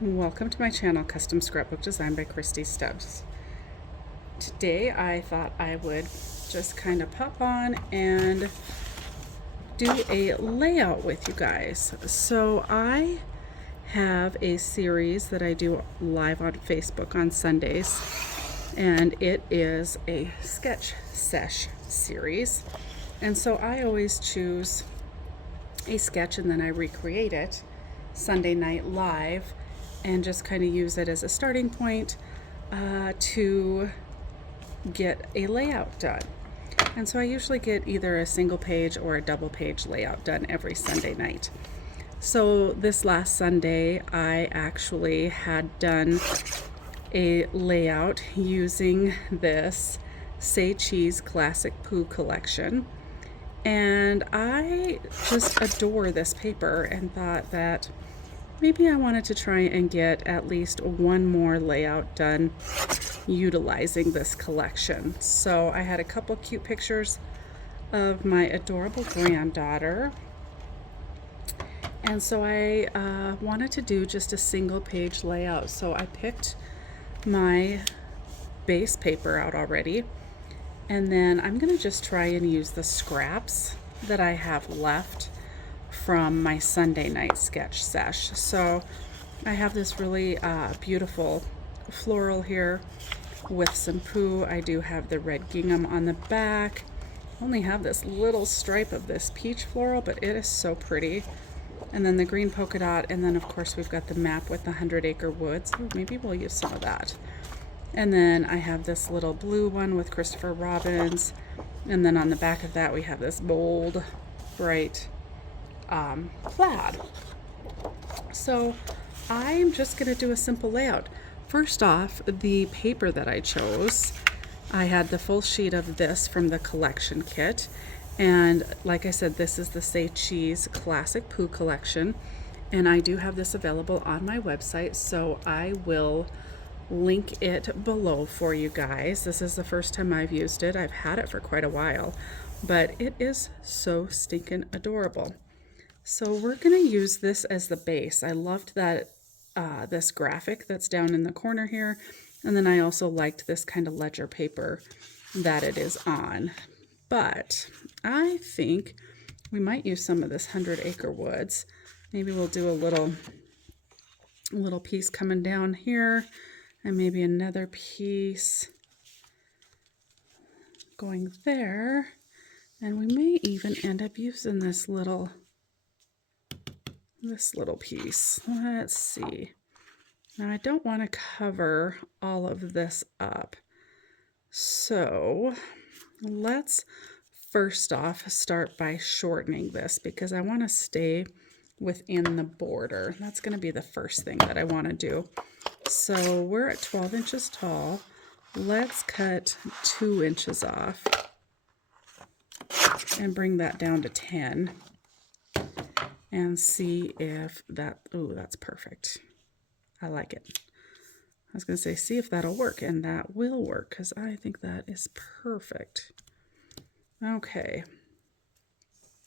Welcome to my channel, Custom Scrapbook Design by Christy Stubbs. Today I thought I would just kind of pop on and do a layout with you guys. So I have a series that I do live on Facebook on Sundays, and it is a sketch sesh series. And so I always choose a sketch and then I recreate it Sunday night live and just kind of use it as a starting point to get a layout done. And so I usually get either a single page or a double page layout done every Sunday night. So this last Sunday, I actually had done a layout using this Say Cheese Classic Pooh collection. And I just adore this paper and thought that maybe I wanted to try and get at least one more layout done utilizing this collection. So I had a couple cute pictures of my adorable granddaughter. And so I wanted to do just a single page layout. So I picked my base paper out already. And then I'm going to just try and use the scraps that I have left from my Sunday night sketch sesh. So I have this really beautiful floral here with some Pooh. I do have the red gingham on the back. I only have this little stripe of this peach floral, but it is so pretty. And then the green polka dot, and then of course we've got the map with the 100-acre woods. Ooh, maybe we'll use some of that. And then I have this little blue one with Christopher Robin's. And then on the back of that we have this bold, bright plaid. So I'm just going to do a simple layout. First off, the paper that I chose, I had the full sheet of this from the collection kit. And like I said, this is the Say Cheese Classic Pooh collection. And I do have this available on my website, so I will link it below for you guys. This is the first time I've used it. I've had it for quite a while, but it is so stinking adorable. So we're going to use this as the base. I loved that this graphic that's down in the corner here. And then I also liked this kind of ledger paper that it is on. But I think we might use some of this 100-acre woods. Maybe we'll do a little piece coming down here, and maybe another piece going there. And we may even end up using this little piece. Let's see. Now I don't want to cover all of this up. So let's first off start by shortening this because I want to stay within the border. That's going to be the first thing that I want to do. So we're at 12 inches tall. Let's cut 2 inches off and bring that down to 10 and see if that, ooh, that's perfect. I like it. I was going to say, see if that'll work, and that will work because I think that is perfect. Okay.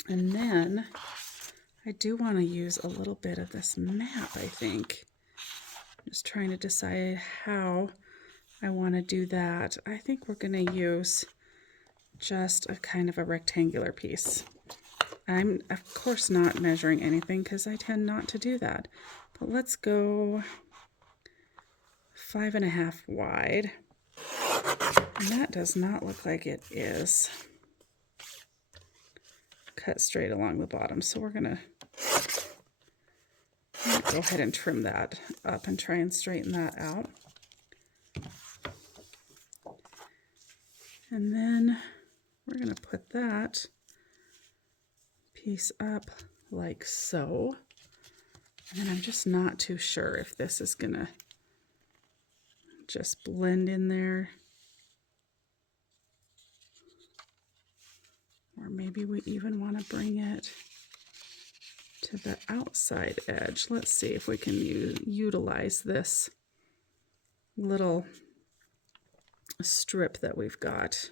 And then I do want to use a little bit of this map, I think. Just trying to decide how I want to do that. I think we're going to use just a kind of a rectangular piece. I'm, of course, not measuring anything because I tend not to do that. But let's go 5.5 wide. And that does not look like it is cut straight along the bottom. So we're going to go ahead and trim that up and try and straighten that out. And then we're going to put that piece up like so. And I'm just not too sure if this is going to just blend in there. Or maybe we even want to bring it to the outside edge. Let's see if we can utilize this little strip that we've got.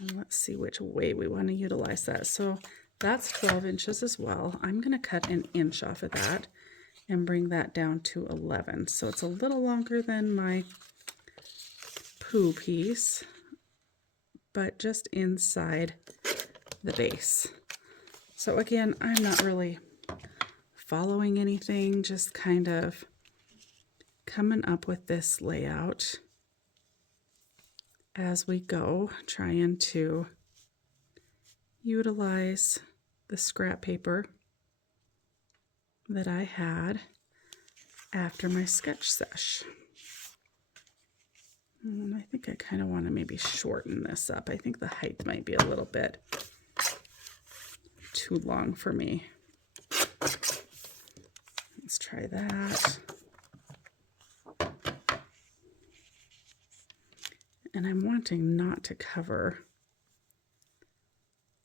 And let's see which way we want to utilize that. So That's 12 inches as well. I'm going to cut an inch off of that and bring that down to 11. So it's a little longer than my Pooh piece, but just inside the base. So again, I'm not really following anything, just kind of coming up with this layout as we go, trying to utilize the scrap paper that I had after my sketch sesh. And I think I kind of want to maybe shorten this up. I think the height might be a little bit too long for me. Let's try that. And I'm wanting not to cover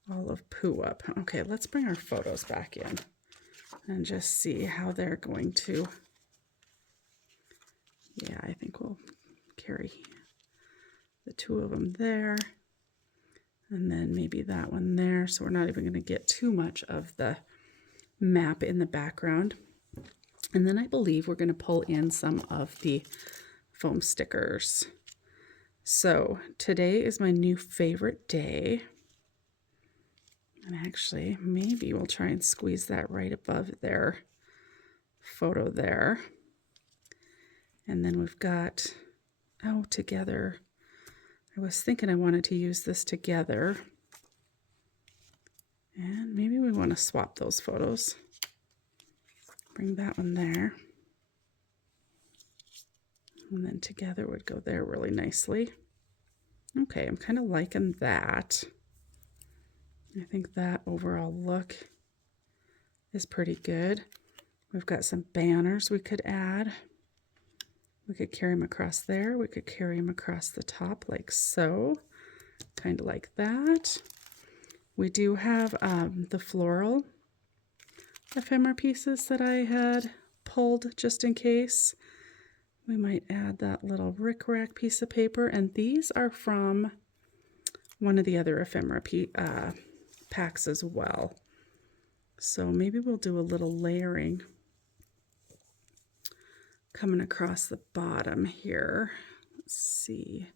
all of Pooh up. Okay, let's bring our photos back in and just see how they're going to. Yeah, I think we'll carry the two of them there, and then maybe that one there, so we're not even going to get too much of the map in the background. And then I believe we're going to pull in some of the foam stickers. So today is my new favorite day, and actually maybe we'll try and squeeze that right above their photo there. And then we've got, oh, together. I was thinking I wanted to use this together. And maybe we want to swap those photos. Bring that one there. And then together would go there really nicely. Okay, I'm kind of liking that. I think that overall look is pretty good. We've got some banners we could add. We could carry them across there. We could carry them across the top like so, kind of like that. We do have the floral ephemera pieces that I had pulled just in case. We might add that little rickrack piece of paper, and these are from one of the other ephemera packs as well. So maybe we'll do a little layering coming across the bottom here. Let's see.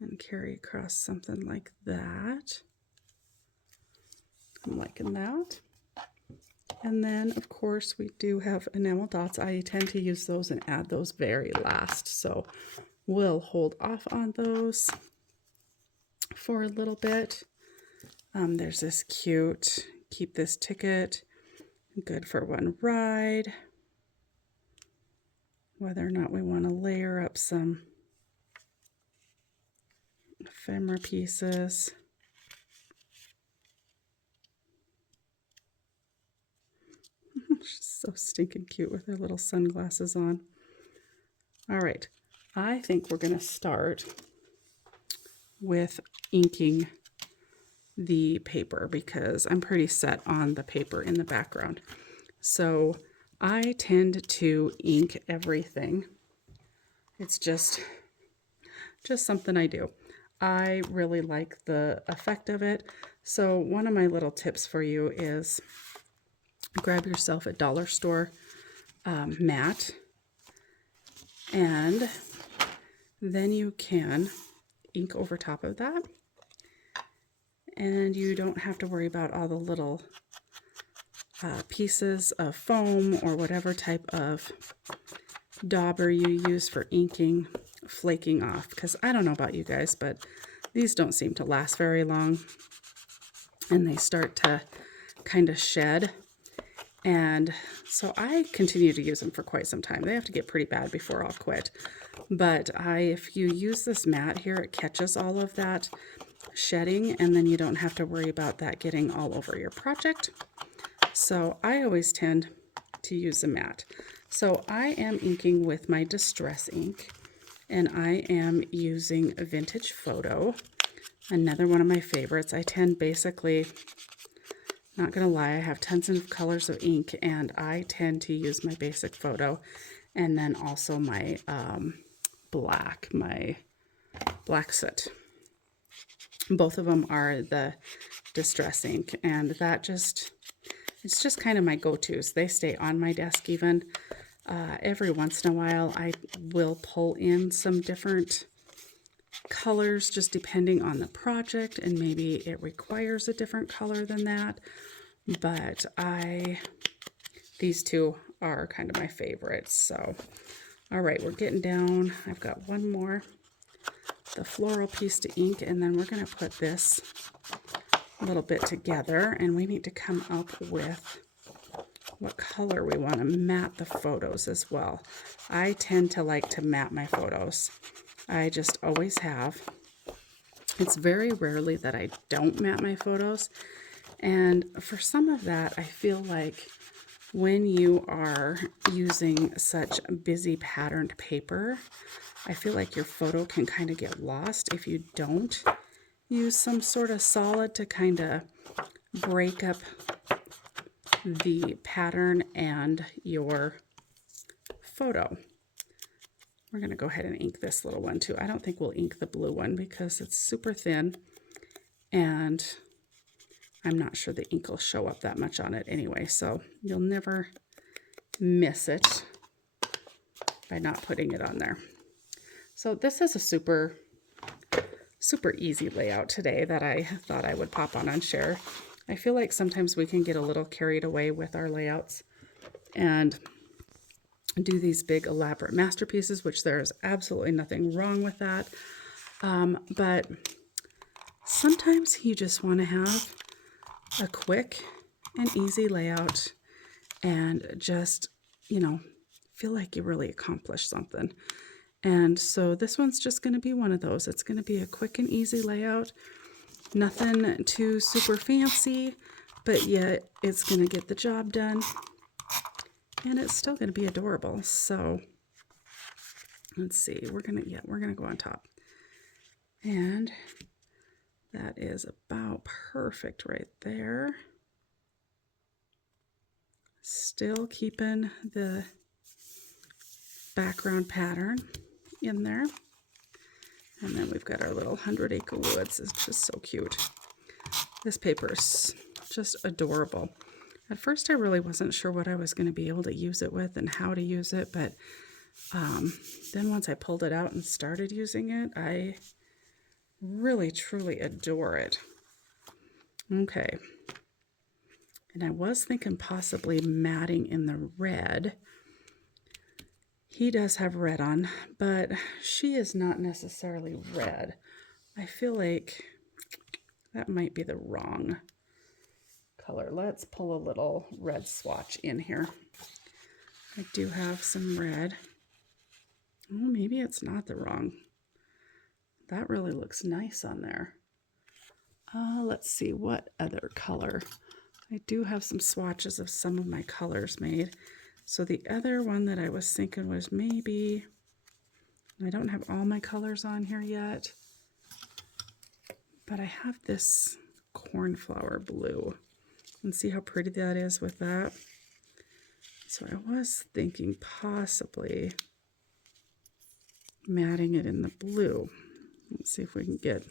And carry across something like that. I'm liking that. And then, of course, we do have enamel dots. I tend to use those and add those very last. So we'll hold off on those for a little bit. There's this cute, keep this ticket. Good for one ride. Whether or not we want to layer up some ephemera pieces. She's so stinking cute with her little sunglasses on. All right, I think we're going to start with inking the paper because I'm pretty set on the paper in the background. So I tend to ink everything. It's just something I do. I really like the effect of it. So one of my little tips for you is grab yourself a dollar store mat, and then you can ink over top of that. And you don't have to worry about all the little pieces of foam or whatever type of dauber you use for inking flaking off. Because I don't know about you guys, but these don't seem to last very long. And they start to kind of shed. And so I continue to use them for quite some time. They have to get pretty bad before I'll quit. But if you use this mat here, it catches all of that shedding, and then you don't have to worry about that getting all over your project. So I always tend to use a mat. So I am inking with my Distress ink, and I am using a Vintage Photo, another one of my favorites. I tend basically, not gonna lie, I have tons of colors of ink, and I tend to use my basic photo, and then also my black soot. Both of them are the Distress ink, and it's just kind of my go-tos. They stay on my desk even. Every once in a while, I will pull in some different colors just depending on the project, and maybe it requires a different color than that. But these two are kind of my favorites. So, all right, we're getting down. I've got one more, the floral piece to ink, and then we're going to put this a little bit together, and we need to come up with what color we want to matte the photos as well. I tend to like to matte my photos. I just always have. It's very rarely that I don't matte my photos. And for some of that, I feel like when you are using such busy patterned paper, I feel like your photo can kind of get lost if you don't use some sort of solid to kind of break up the pattern and your photo. We're going to go ahead and ink this little one too. I don't think we'll ink the blue one because it's super thin, and I'm not sure the ink will show up that much on it anyway, so you'll never miss it by not putting it on there. So this is a super easy layout today that I thought I would pop on and share. I feel like sometimes we can get a little carried away with our layouts and do these big elaborate masterpieces, which there is absolutely nothing wrong with that. But sometimes you just want to have a quick and easy layout and just, feel like you really accomplished something. And so this one's just going to be one of those. It's going to be a quick and easy layout. Nothing too super fancy, but yet it's going to get the job done. And it's still going to be adorable. So let's see. We're going to go on top. And that is about perfect right there. Still keeping the background pattern in there. And then we've got our little 100 Acre Woods. It's just so cute. This paper is just adorable. At first I really wasn't sure what I was going to be able to use it with and how to use it, but then once I pulled it out and started using it, I really truly adore it. Okay. And I was thinking possibly matting in the red. He does have red on, but she is not necessarily red. I feel like that might be the wrong color. Let's pull a little red swatch in here. I do have some red. Oh, maybe it's not the wrong. That really looks nice on there. Let's see what other color. I do have some swatches of some of my colors made. So the other one that I was thinking was maybe, I don't have all my colors on here yet, but I have this cornflower blue. And see how pretty that is with that? So I was thinking possibly matting it in the blue. Let's see if we can get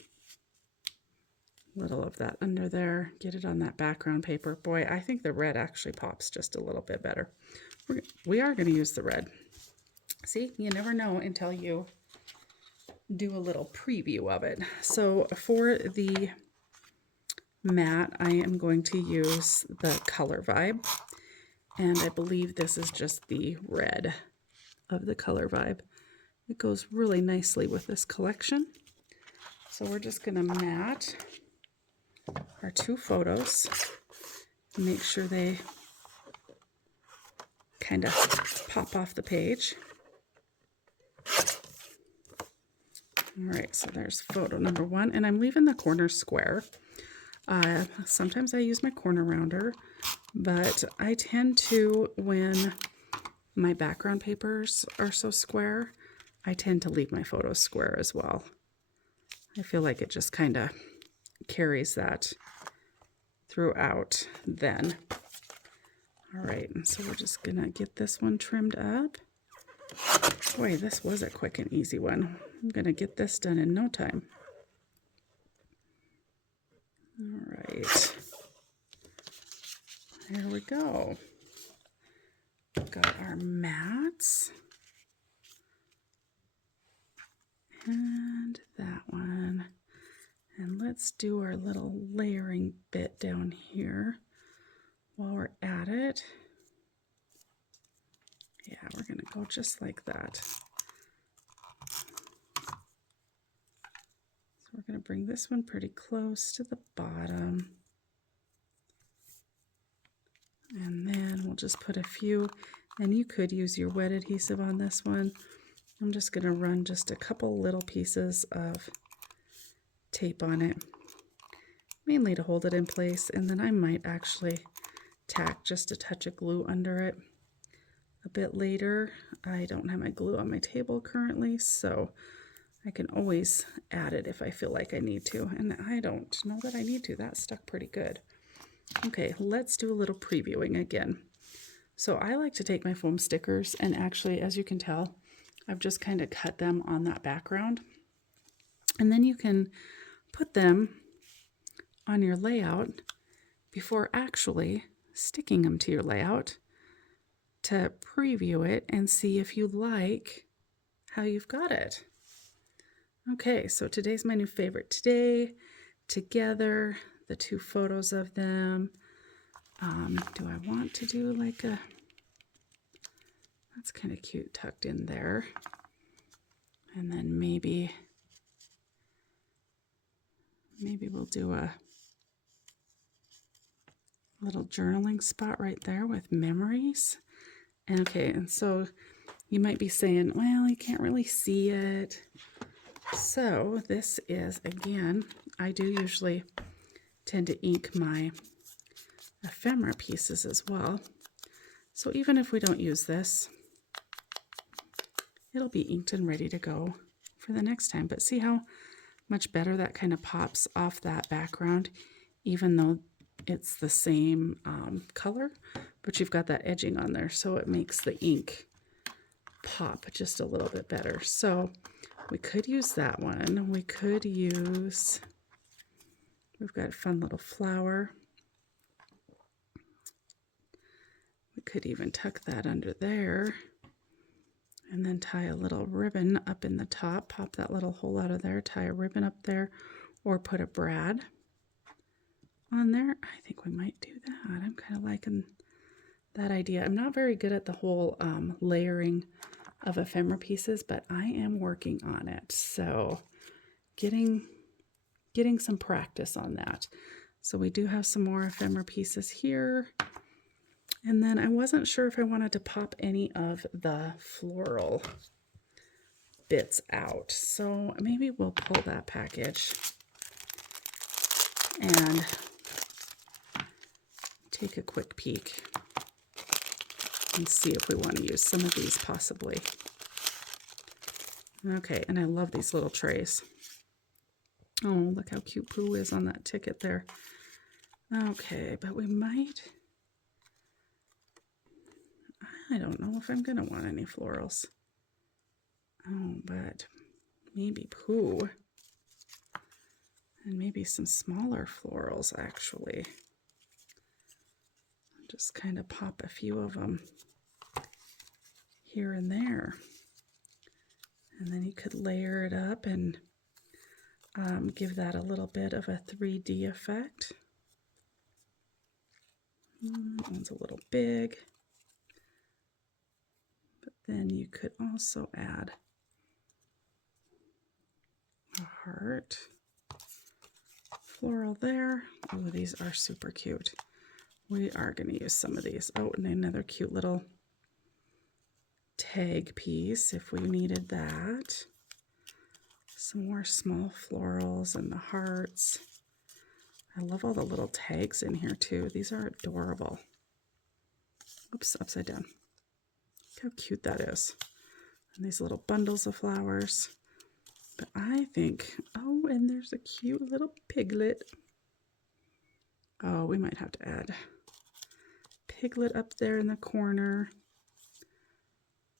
a little of that under there, get it on that background paper. Boy, I think the red actually pops just a little bit better. We are going to use the red. See, you never know until you do a little preview of it. So for the matte, I am going to use the Color Vibe, and I believe this is just the red of the Color Vibe. It goes really nicely with this collection. So we're just going to matte our two photos and make sure they kind of pop off the page. All right, so there's photo number one, and I'm leaving the corners square. Sometimes I use my corner rounder, but I tend to, when my background papers are so square, I tend to leave my photos square as well. I feel like it just kind of carries that throughout then. All right, and so we're just gonna get this one trimmed up. Boy, this was a quick and easy one. I'm gonna get this done in no time. All right. There we go. Got our mats. And that one. And let's do our little layering bit down here while we're at it. Yeah, we're going to go just like that. So we're going to bring this one pretty close to the bottom. And then we'll just put a few, and you could use your wet adhesive on this one. I'm just going to run just a couple little pieces of tape on it, mainly to hold it in place, and then I might actually tack just a touch of glue under it a bit later. I don't have my glue on my table currently, so I can always add it if I feel like I need to, and I don't know that I need to. That stuck pretty good. Okay, let's do a little previewing again. So I like to take my foam stickers, and actually, as you can tell, I've just kind of cut them on that background, and then you can put them on your layout before actually sticking them to your layout to preview it and see if you like how you've got it. Okay, so today's my new favorite. Today, together, the two photos of them. Do I want to do like a, that's kind of cute tucked in there. And then maybe we'll do a little journaling spot right there with memories. Okay, and so you might be saying, well, you can't really see it. So this is, again, I do usually tend to ink my ephemera pieces as well. So even if we don't use this, it'll be inked and ready to go for the next time. But see how much better that kind of pops off that background, even though it's the same color, but you've got that edging on there, so it makes the ink pop just a little bit better. So we could use that one. We could use, we've got a fun little flower. We could even tuck that under there and then tie a little ribbon up in the top, pop that little hole out of there, tie a ribbon up there, or put a brad on there. I think we might do that. I'm kind of liking that idea. I'm not very good at the whole layering of ephemera pieces, but I am working on it. So getting some practice on that. So we do have some more ephemera pieces here. And then I wasn't sure if I wanted to pop any of the floral bits out. So maybe we'll pull that package and take a quick peek and see if we want to use some of these possibly. Okay, and I love these little trays. Oh, look how cute Pooh is on that ticket there. Okay, but we might, I don't know if I'm going to want any florals. Oh, but maybe Pooh. And maybe some smaller florals, actually. Just kind of pop a few of them here and there. And then you could layer it up and give that a little bit of a 3D effect. That one's a little big. But then you could also add a heart. Floral there. Oh, these are super cute. We are going to use some of these. Oh, and another cute little tag piece if we needed that. Some more small florals and the hearts. I love all the little tags in here too. These are adorable. Oops, upside down. Look how cute that is. And these little bundles of flowers. But I think, oh, and there's a cute little piglet. Oh, we might have to add piglet up there in the corner.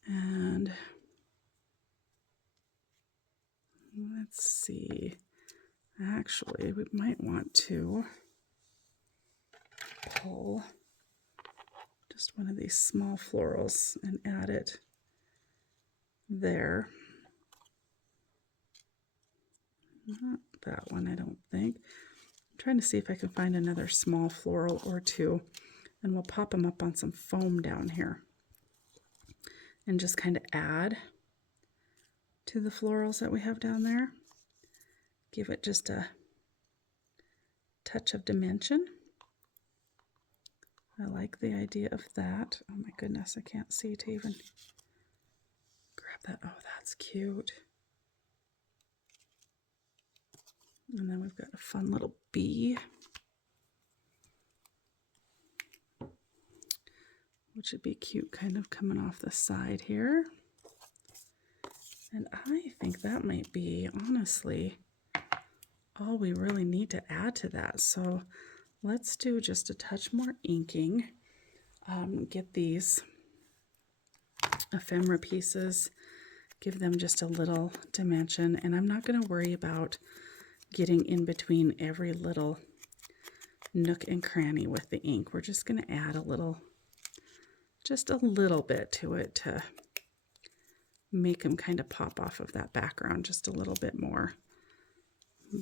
And let's see. Actually, we might want to pull just one of these small florals and add it there. Not that one, I don't think. I'm trying to see if I can find another small floral or two, and we'll pop them up on some foam down here and just kind of add to the florals that we have down there. Give it just a touch of dimension. I like the idea of that. Oh my goodness, I can't see to even grab that. Oh, that's cute. And then we've got a fun little bee, which would be cute kind of coming off the side here. And I think that might be, honestly, all we really need to add to that. So let's do just a touch more inking. Get these ephemera pieces, give them just a little dimension. And I'm not going to worry about getting in between every little nook and cranny with the ink. We're just going to add a little, just a little bit to it to make them kind of pop off of that background just a little bit more.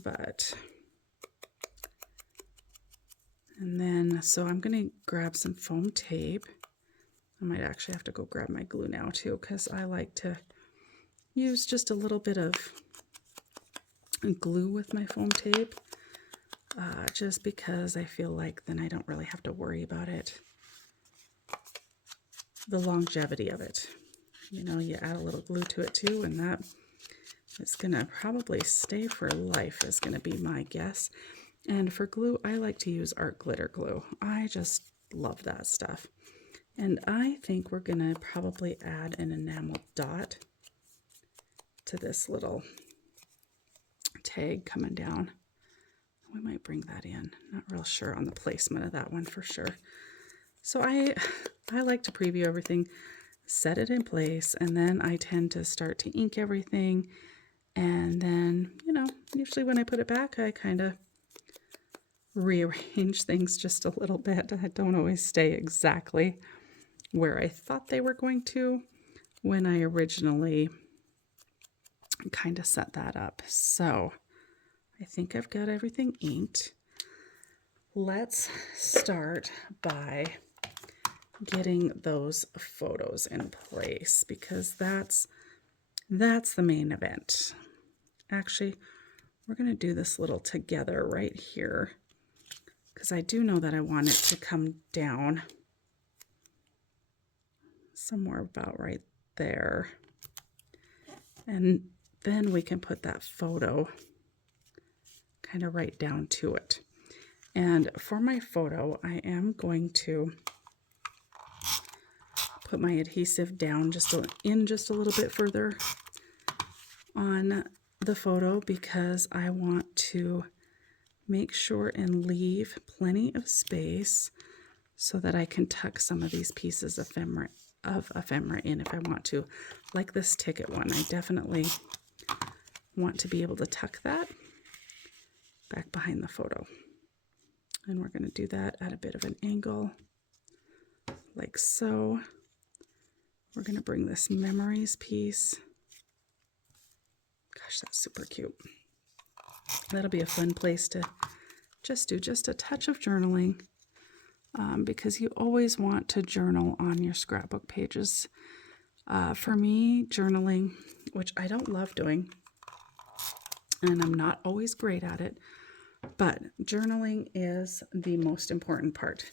But, and then, so I'm going to grab some foam tape. I might actually have to go grab my glue now too, because I like to use just a little bit of glue with my foam tape, just because I feel like then I don't really have to worry about it, the longevity of it. You know, you add a little glue to it too, and that is going to probably stay for life, is going to be my guess. And for glue, I like to use art glitter glue. I just love that stuff. And I think we're going to probably add an enamel dot to this little tag coming down. We might bring that in. Not real sure on the placement of that one for sure. So I like to preview everything, set it in place, and then I tend to start to ink everything. And then, you know, usually when I put it back, I kind of rearrange things just a little bit. I don't always stay exactly where I thought they were going to when I originally kind of set that up. So I think I've got everything inked. Let's start by getting those photos in place, because that's the main event. Actually, we're going to do this little together right here, because I do know that I want it to come down somewhere about right there. And then we can put that photo kind of right down to it. And for my photo, I am going to put my adhesive down just a little bit further on the photo, because I want to make sure and leave plenty of space so that I can tuck some of these pieces of ephemera in if I want to. Like this ticket one, I definitely want to be able to tuck that back behind the photo. And we're going to do that at a bit of an angle, like so. We're going to bring this memories piece. Gosh, that's super cute. That'll be a fun place to just do just a touch of journaling, because you always want to journal on your scrapbook pages. For me, journaling, which I don't love doing, and I'm not always great at it, but journaling is the most important part.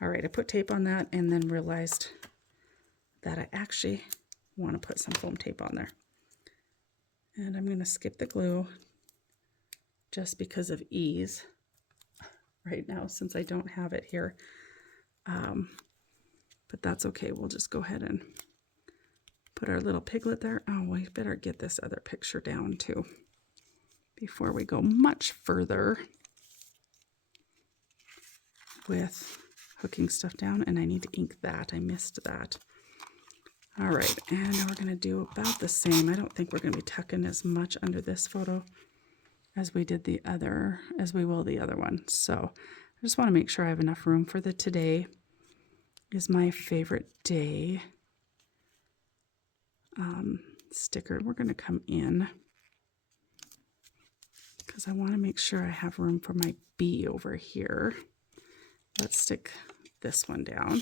All right, I put tape on that and then realized that I actually want to put some foam tape on there. And I'm going to skip the glue just because of ease right now, since I don't have it here. But that's okay. We'll just go ahead and put our little piglet there. Oh, we better get this other picture down too before we go much further with hooking stuff down. And I need to ink that. I missed that. All right, and now we're going to do about the same. I don't think we're going to be tucking as much under this photo as we will the other one. So I just want to make sure I have enough room for the today is my favorite day sticker. We're going to come in because I want to make sure I have room for my bee over here. Let's stick this one down.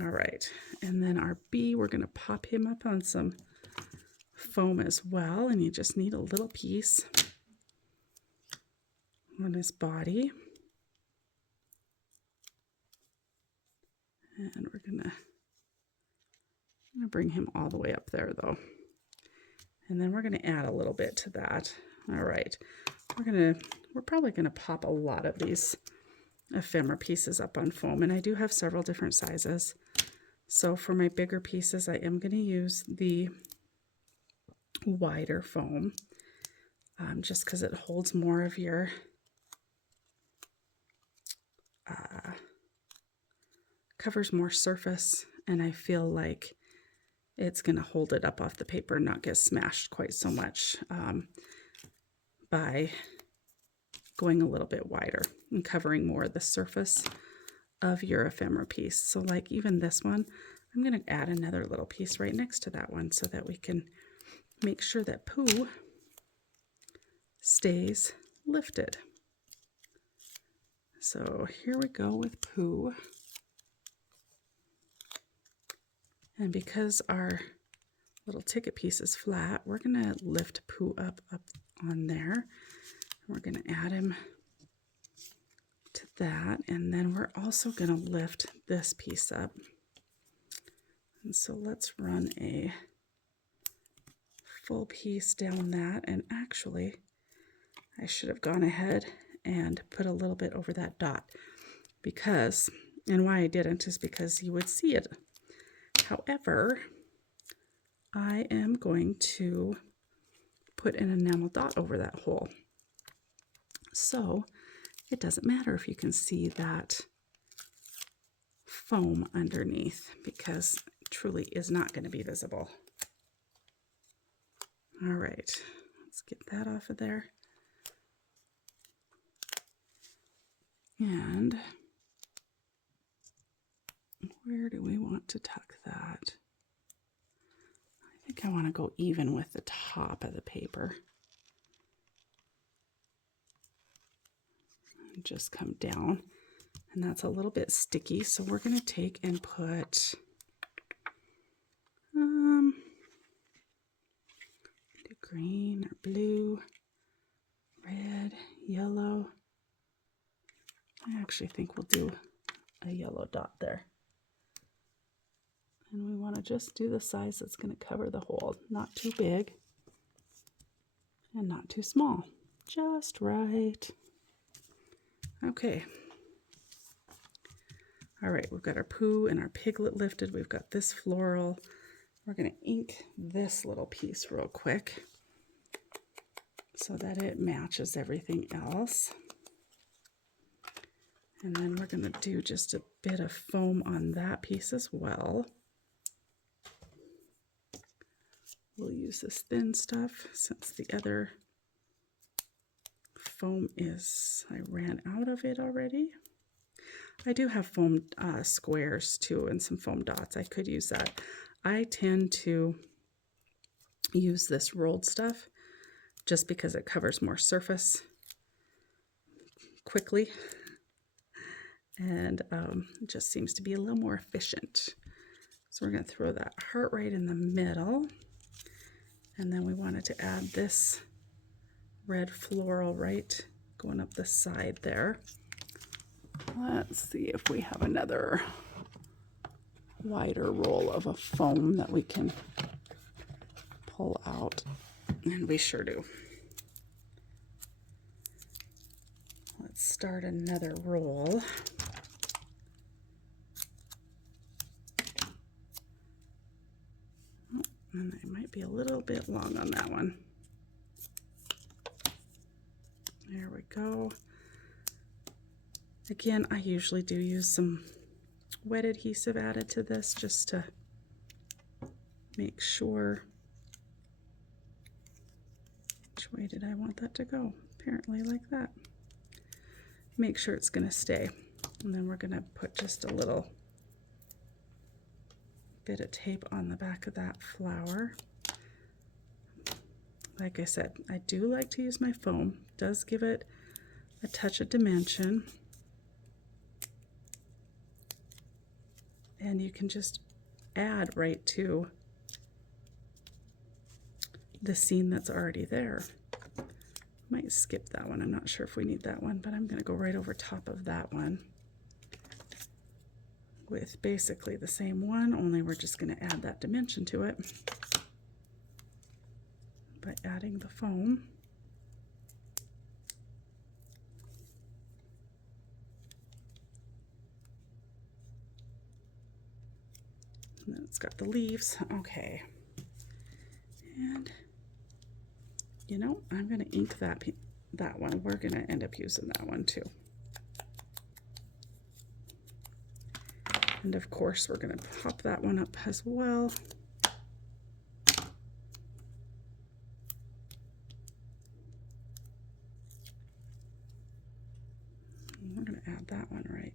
All right, and then our bee, we're going to pop him up on some foam as well, and you just need a little piece on his body. And we're gonna bring him all the way up there though. And then we're gonna add a little bit to that. All right, we're probably gonna pop a lot of these ephemera pieces up on foam, and I do have several different sizes. So for my bigger pieces, I am gonna use the wider foam, just because it holds more of your covers more surface, and I feel like it's going to hold it up off the paper and not get smashed quite so much by going a little bit wider and covering more of the surface of your ephemera piece. So like even this one, I'm going to add another little piece right next to that one so that we can make sure that Pooh stays lifted. So here we go with Pooh. And because our little ticket piece is flat, we're going to lift Pooh up on there. We're going to add him to that. And then we're also going to lift this piece up. And so let's run a full piece down that. And actually, I should have gone ahead and put a little bit over that dot. Because, and why I didn't is because you would see it. However, I am going to put an enamel dot over that hole. So it doesn't matter if you can see that foam underneath, because it truly is not going to be visible. All right, let's get that off of there. And where do we want to tuck that? I think I want to go even with the top of the paper. And just come down. And that's a little bit sticky, so we're going to take and put green or blue, red, yellow. I actually think we'll do a yellow dot there. And we want to just do the size that's going to cover the hole. Not too big and not too small. Just right. Okay. All right, we've got our Pooh and our piglet lifted. We've got this floral. We're going to ink this little piece real quick so that it matches everything else. And then we're going to do just a bit of foam on that piece as well. We'll use this thin stuff since the other foam I ran out of it already. I do have foam squares too and some foam dots. I could use that. I tend to use this rolled stuff just because it covers more surface quickly, and it just seems to be a little more efficient. So we're going to throw that heart right in the middle, and then we wanted to add this red floral right going up the side there. Let's see if we have another wider roll of a foam that we can pull out, and we sure do. Let's start another roll. Oh, and I might be a little bit long on that one. There we go. Again, I usually do use some wet adhesive added to this just to make sure, which way did I want that to go? Apparently like that. Make sure it's going to stay. And then we're going to put just a little bit of tape on the back of that flower. Like I said, I do like to use my foam. It does give it a touch of dimension. And you can just add right to the scene that's already there. Might skip that one. I'm not sure if we need that one, but I'm going to go right over top of that one with basically the same one, only we're just going to add that dimension to it by adding the foam. And then it's got the leaves. Okay. And you know, I'm going to ink that one. We're going to end up using that one too. And of course, we're going to pop that one up as well. And we're going to add that one right.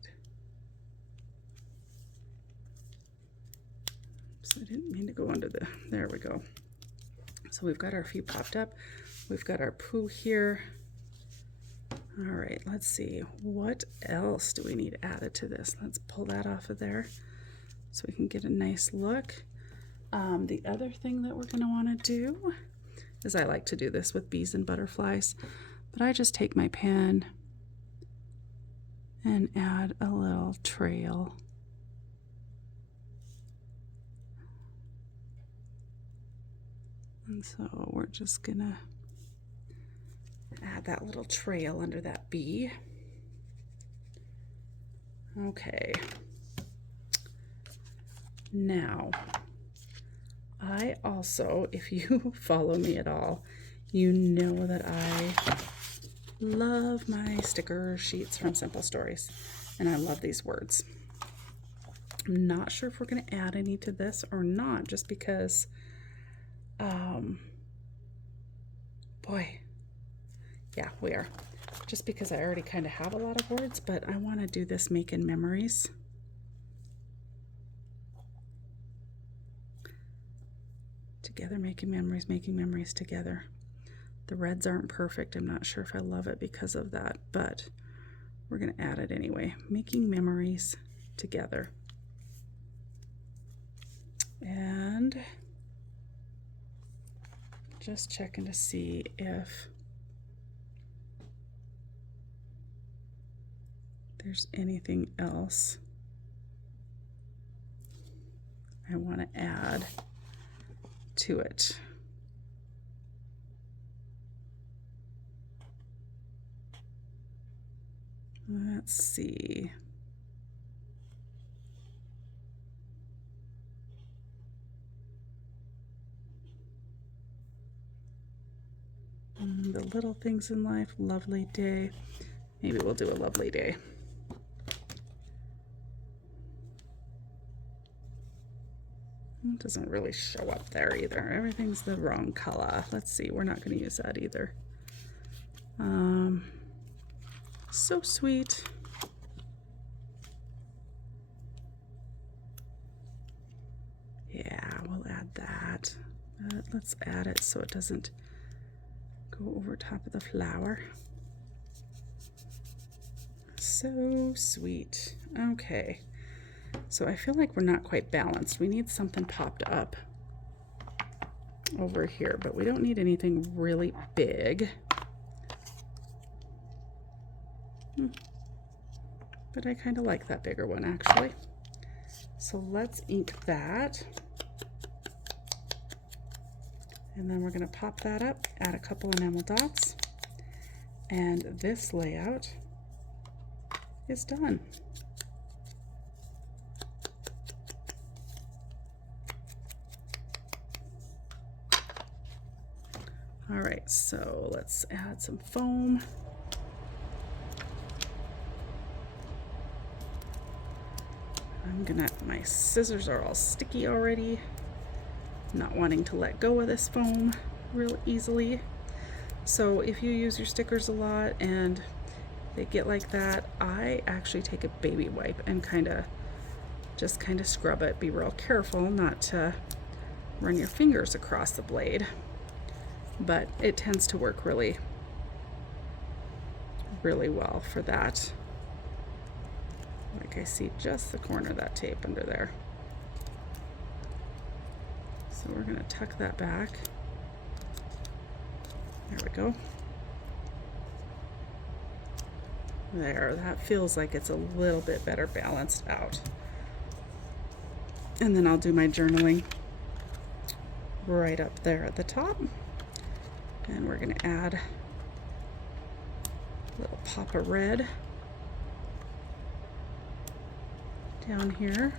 Oops, I didn't mean to go under the, there we go. So we've got our few popped up. We've got our Pooh here. All right, let's see. What else do we need added to this? Let's pull that off of there so we can get a nice look. The other thing that we're going to want to do is, I like to do this with bees and butterflies, but I just take my pen and add a little trail. And so we're just going to add that little trail under that bee. Okay. Now, I also, if you follow me at all, you know that I love my sticker sheets from Simple Stories, and I love these words. I'm not sure if we're going to add any to this or not, just because, boy, yeah, we are. Just because I already kind of have a lot of words, but I want to do this making memories. Together, making memories together. The reds aren't perfect. I'm not sure if I love it because of that, but we're going to add it anyway. Making memories together. And just checking to see if there's anything else I want to add to it. Let's see. The little things in life, lovely day. Maybe we'll do a lovely day. It doesn't really show up there either. Everything's the wrong color. Let's see, we're not going to use that either. So sweet. Yeah, we'll add that. Let's add it so it doesn't go over top of the flower. So sweet. Okay. So I feel like we're not quite balanced. We need something popped up over here, but we don't need anything really big. But I kind of like that bigger one, actually. So let's ink that. And then we're going to pop that up, add a couple enamel dots, and this layout is done. All right, so let's add some foam. My scissors are all sticky already. not wanting to let go of this foam real easily. So if you use your stickers a lot and they get like that, I actually take a baby wipe and just kind of scrub it. Be real careful not to run your fingers across the blade, but it tends to work really well for that. Like I see just the corner of that tape under there. So we're going to tuck that back. There we go. There, that feels like it's a little bit better balanced out. And then I'll do my journaling right up there at the top. And we're going to add a little pop of red down here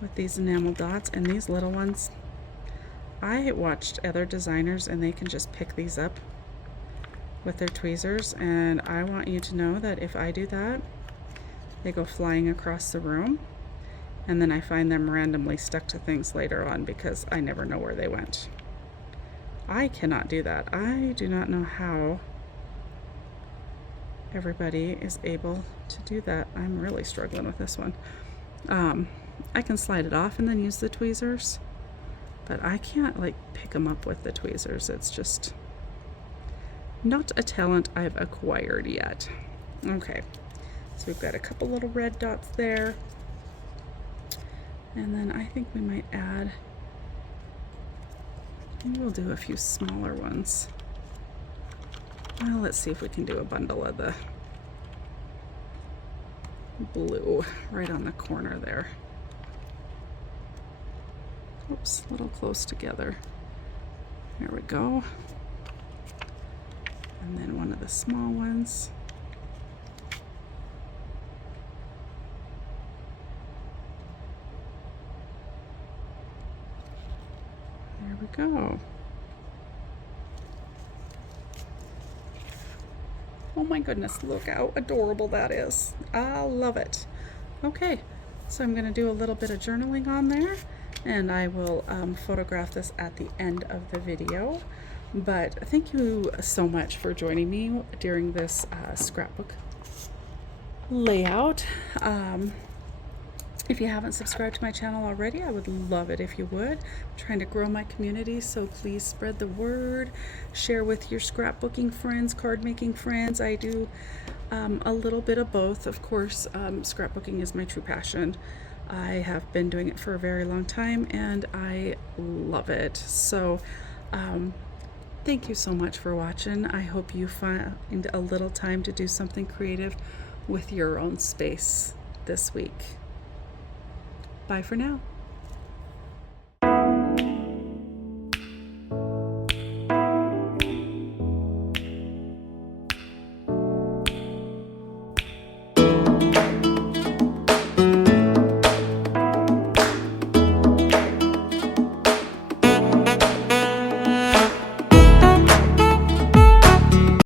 with these enamel dots. And these little ones, I watched other designers and they can just pick these up with their tweezers, and I want you to know that if I do that, they go flying across the room, and then I find them randomly stuck to things later on because I never know where they went. I cannot do that. I do not know how everybody is able to do that. I'm really struggling with this one. I can slide it off and then use the tweezers, but I can't like pick them up with the tweezers. It's just not a talent I've acquired yet. Okay, so we've got a couple little red dots there, and then I think we might add, maybe we'll do a few smaller ones. Well, let's see if we can do a bundle of the blue right on the corner there. Oops, a little close together. There we go. And then one of the small ones. There we go. Oh my goodness, look how adorable that is. I love it. Okay, so I'm going to do a little bit of journaling on there, and I will photograph this at the end of the video. But thank you so much for joining me during this scrapbook layout. If you haven't subscribed to my channel already, I would love it if you would. I'm trying to grow my community, so please spread the word. Share with your scrapbooking friends, card making friends. I do a little bit of both. Of course, scrapbooking is my true passion. I have been doing it for a very long time and I love it. So thank you so much for watching. I hope you find a little time to do something creative with your own space this week. Bye for now.